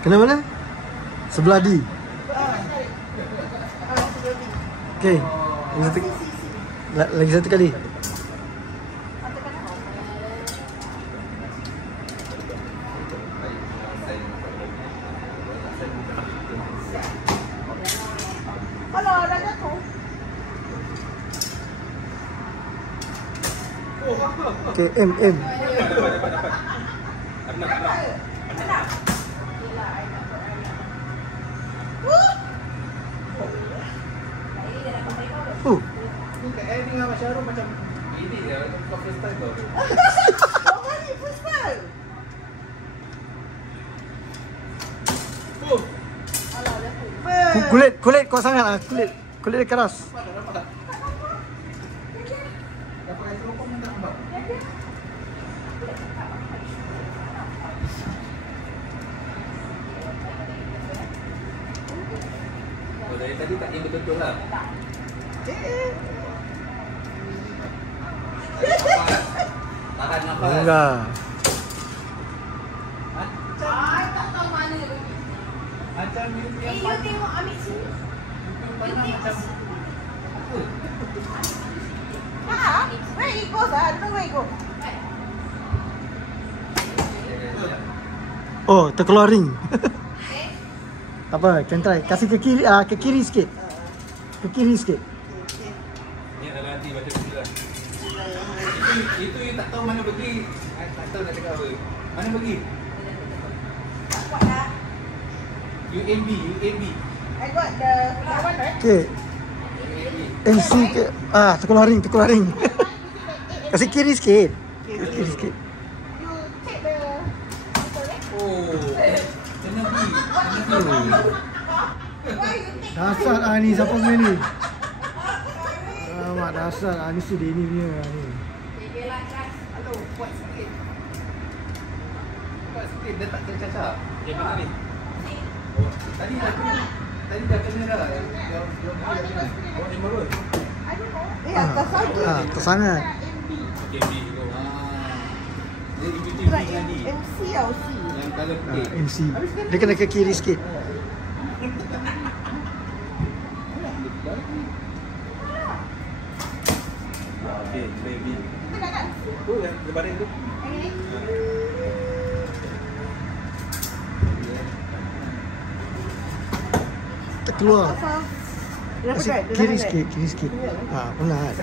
Kena mana? Sebelah D. Okey. Lagi satu kali. Alah, dah jatuh. Okey, M. Ni kat air dengan Abang Syarul macam ini dia, macam first time tau. Oh, ni first time. Alah, jatuh. Kulit kuat sangat ah. Kulit dia keras. Dapat tak? Dapat air teropong pun tak nampak. Oh, dari tadi tak yang betul-betul lah. Tahan nafas. Enggak. Tak tahu mana dia pergi. Macam minum yang You tengok ambil sini. panas macam Ha? Where it goes? I don't know where it goes. Oh, terkeluar ring. Apa? Can try. Kasih ke kiri sikit. Ke kiri sikit. ni dalam hati baca bismillah. Itu you tak tahu mana pergi. Tak tahu nak cakap apa. Mana pergi? Tak kuat lah. UMB. I got the one, right? Okey. MC ke terkeluar ring. Kasih kiri sikit. Kiri sikit. You take the... Oh. Kena pergi. Why you take? Dasar ni siapa punya ni? Alamak, dasar ni si Denny punya ni. Hello, kuat sikit. Kuat sikit dia tak tercacak. Dia mana ni? Oh, tadi dah kena dah. Yang kena. Oh, ni baru. I don't know. Atas lagi. Tersangat. JB juga. Dia ikuti Like tadi. MC atau C? Yang colour putih. MC. Dia kena ke kiri sikit. Okey, baby. Tu yang terbaring tu. Yang ini? Terkeluar. Asal. Dia Kasih dapat kiri sikit. Penat.